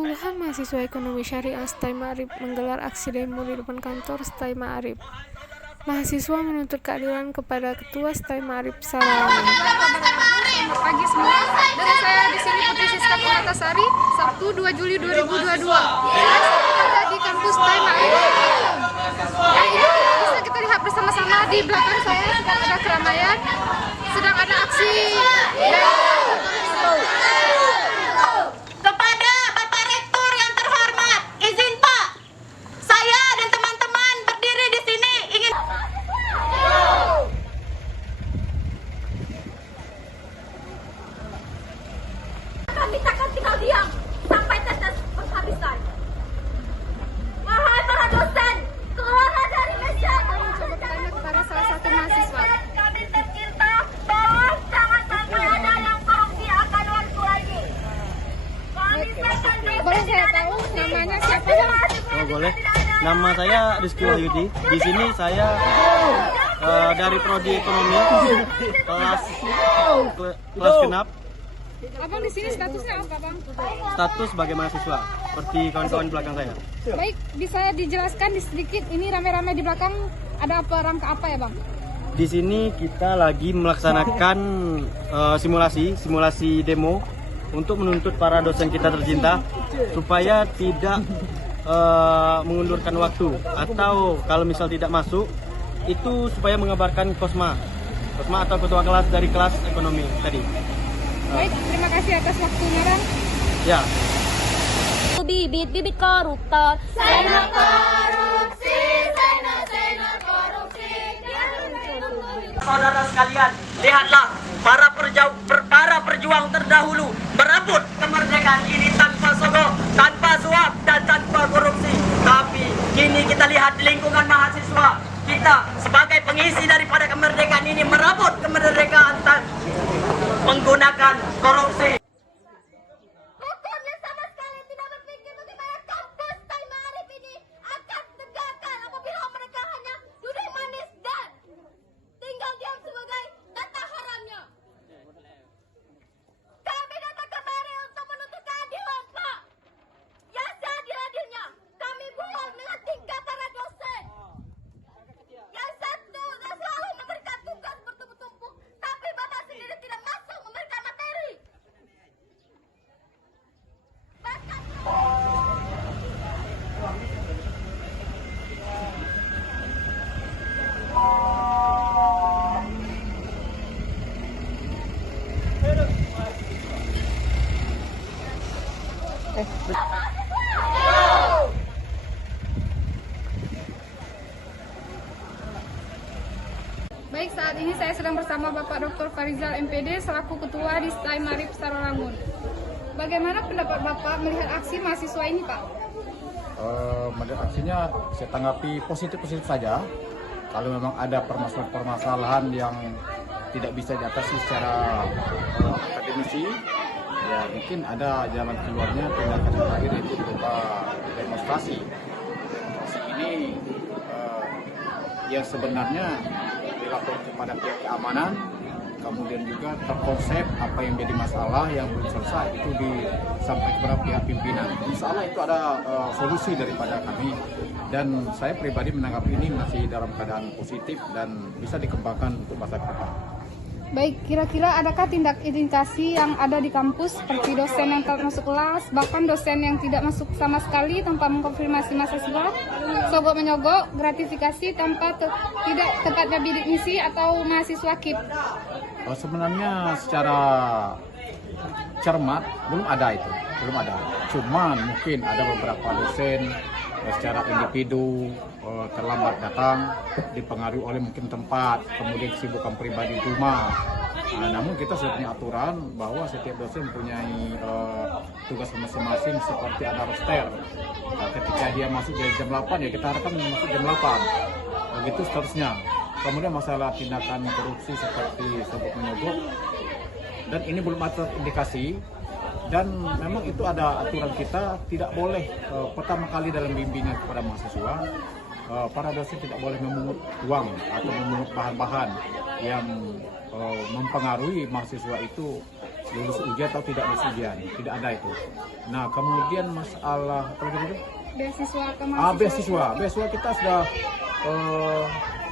Puluhan mahasiswa ekonomi syariah STAI Ma'arif menggelar aksi demo di depan kantor STAI Ma'arif. Mahasiswa menuntut keadilan kepada Ketua STAI Ma'arif Sarawak. Selamat pagi semua. Dari saya di sini Putri Siska Permatasari, Sabtu 2 Juli 2022. Saya di kampus STAI Ma'arif. Bisa kita lihat bersama-sama di belakang saya sedang ada keramaian, sedang ada aksi. Kepada Bapak Rektor yang terhormat, izin Pak, saya dan teman-teman berdiri di sini ingin kami takkan tinggal diam sampai tetes penghabisan. Wahai para dosen, keluarlah dari meja. Bertanya kepada salah satu mahasiswa. Kami tercinta, tolong jangan sampai ada yang korupsi akan waktu lagi. Boleh saya tahu namanya siapa ya? Oh, boleh. Nama saya Rizky Wahyudi. Di sini saya dari prodi ekonomi kelas genap. Abang di sini statusnya apa, Bang? Status sebagai mahasiswa, seperti kawan-kawan di belakang saya. Baik, bisa dijelaskan sedikit ini rame-rame di belakang ada apa, rangka apa ya, Bang? Di sini kita lagi melaksanakan simulasi demo untuk menuntut para dosen kita tercinta supaya tidak mengundurkan waktu, atau kalau misal tidak masuk itu supaya mengabarkan Kosma atau ketua kelas dari kelas ekonomi tadi. Baik, terima kasih atas waktunya, Bang. Ya. Bibit-bibit koruptor, Seno korupsi, seno korupsi. Saudara sekalian, lihatlah para perjuang terdahulu merebut kemerdekaan ini tanpa sogok, tanpa suap, dan tanpa korupsi. Tapi kini kita lihat di lingkungan mahasiswa, kita sebagai pengisi daripada kemerdekaan ini merebut kemerdekaan menggunakan korupsi. hukumnya sama sekali tidak berpikir bagaimana kampus STAI Ma'arif ini akan tegakkan apabila mereka hanya duduk manis dan tinggal diam sebagai data haramnya. Kami datang kemari untuk menuntut keadilan, Pak. Ya, seadil-adilnya. Kami bukan melihat tingkah para dosen yang satu dan selalu memberikan tugas bertumpuk-tumpuk, tapi Bapak sendiri tidak masuk memberikan materi. Bahkan Baik, saat ini saya sedang bersama Bapak Dr. Farizal MPD selaku Ketua di STAI Ma'arif Sarawak. Bagaimana pendapat Bapak melihat aksi mahasiswa ini, Pak? Melihat aksinya saya tanggapi positif-positif saja. Kalau memang ada permasalahan yang tidak bisa diatasi secara akademisi, ya mungkin ada jalan keluarnya. Tindakan yang terakhir itu berupa demonstrasi. Demonstrasi ini yang sebenarnya dilapor kepada pihak keamanan, kemudian juga terkonsep apa yang jadi masalah yang belum selesai itu disampaikan kepada pihak pimpinan. Insya Allah itu ada solusi daripada kami, dan saya pribadi menanggapi ini masih dalam keadaan positif dan bisa dikembangkan untuk masa depan. Baik, kira-kira adakah tindak intimidasi yang ada di kampus seperti dosen yang tak masuk kelas, bahkan dosen yang tidak masuk sama sekali tanpa mengkonfirmasi mahasiswa, sogok menyogok, gratifikasi tanpa tidak tepatnya bidik misi atau mahasiswa KIP? Sebenarnya secara cermat belum ada itu, belum ada. Cuman mungkin ada beberapa dosen secara individu terlambat datang, dipengaruhi oleh mungkin tempat, kemudian kesibukan pribadi di rumah. Namun kita sudah punya aturan bahwa setiap dosen mempunyai tugas masing-masing, seperti ada roster. Ketika dia masuk dari jam 8, ya kita harapkan masuk jam 8. Begitu seterusnya. Kemudian masalah tindakan korupsi seperti sogok menyogok, dan ini belum ada indikasi. Dan memang itu ada aturan kita, tidak boleh pertama kali dalam bimbingan kepada mahasiswa, para dosen tidak boleh memungut uang atau memungut bahan-bahan yang mempengaruhi mahasiswa itu lulus ujian atau tidak lulus ujian, tidak ada itu. Nah kemudian masalah apa lagi itu? Beasiswa ke Beasiswa kita sudah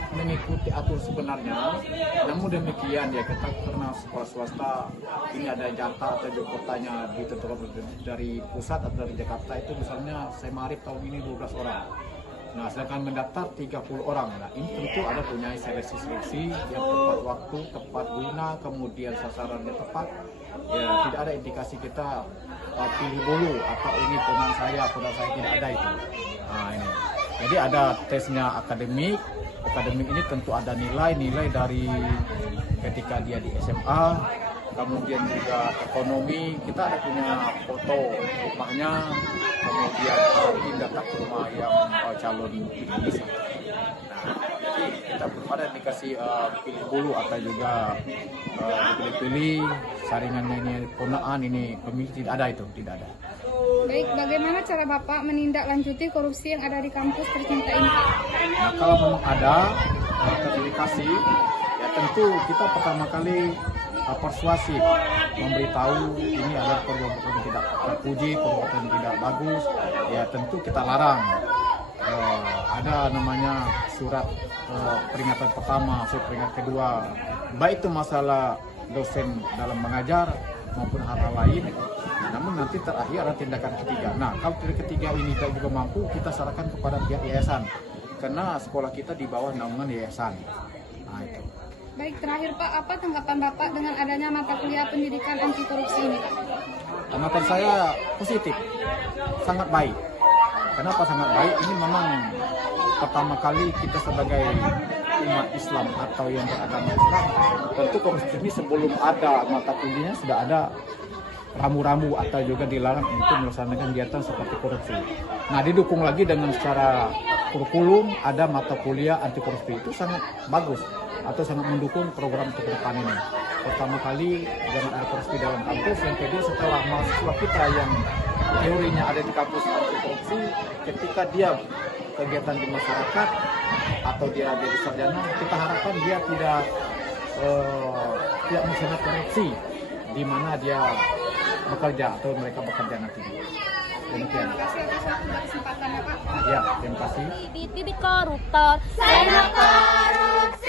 mengikuti aturan sebenarnya. Namun demikian ya kita karena sekolah swasta ini ada jatah atau kotanya ditentukan dari pusat atau dari Jakarta, itu misalnya saya Ma'arif tahun ini 12 orang. Nah sedangkan mendaftar 30 orang. Nah ini tentu ada punya seleksi yang tepat waktu, tepat guna, kemudian sasarannya tepat. Ya tidak ada indikasi kita pilih dulu atau ini pemain saya tidak ada itu. Nah ini. Jadi ada tesnya akademik ini tentu ada nilai dari ketika dia di SMA, kemudian juga ekonomi, kita ada punya foto rumahnya, kemudian tim datang ke rumah yang calon bisa. Nah, jadi kita belum ada dikasih pilih dulu atau juga pilih-pilih saringannya ini ponaan ini pemilih, tidak ada itu, tidak ada. Baik, bagaimana cara Bapak menindaklanjuti korupsi yang ada di kampus tercinta ini? Nah, kalau memang ada terindikasi, ya tentu kita pertama kali persuasif, memberitahu ini adalah perbuatan yang tidak terpuji, perbuatan yang tidak bagus, ya tentu kita larang. Ada namanya surat peringatan pertama, surat peringatan kedua, baik itu masalah dosen dalam mengajar maupun hal-hal lain. Namun nanti terakhir ada tindakan ketiga. Nah, kalau tindakan ketiga ini tidak juga mampu, kita serahkan kepada pihak yayasan. Karena sekolah kita di bawah naungan yayasan. Nah, itu. Baik, terakhir Pak, apa tanggapan Bapak dengan adanya mata kuliah pendidikan anti korupsi ini? Tanggapan saya positif, sangat baik. Kenapa sangat baik? Ini memang pertama kali kita sebagai umat Islam atau yang beragama Islam, tentu korupsi ini sebelum ada mata kuliahnya sudah ada ramu-ramu atau juga dilarang untuk melaksanakan kegiatan seperti korupsi. Nah, didukung lagi dengan secara kurikulum ada mata kuliah anti korupsi, itu sangat bagus atau sangat mendukung program ke depan ini. Pertama kali jangan ada korupsi dalam kampus, yang kedua setelah mahasiswa kita yang teorinya ada di kampus anti korupsi, ketika dia kegiatan di masyarakat atau dia jadi sarjana, kita harapkan dia tidak melaksanakan korupsi di mana dia bekerja atau mereka bekerja nanti. Demikian. Terima kasih atas waktu dan kesempatannya Pak. Ya, terima kasih. Bibit-bibit koruptor, saya korupsi.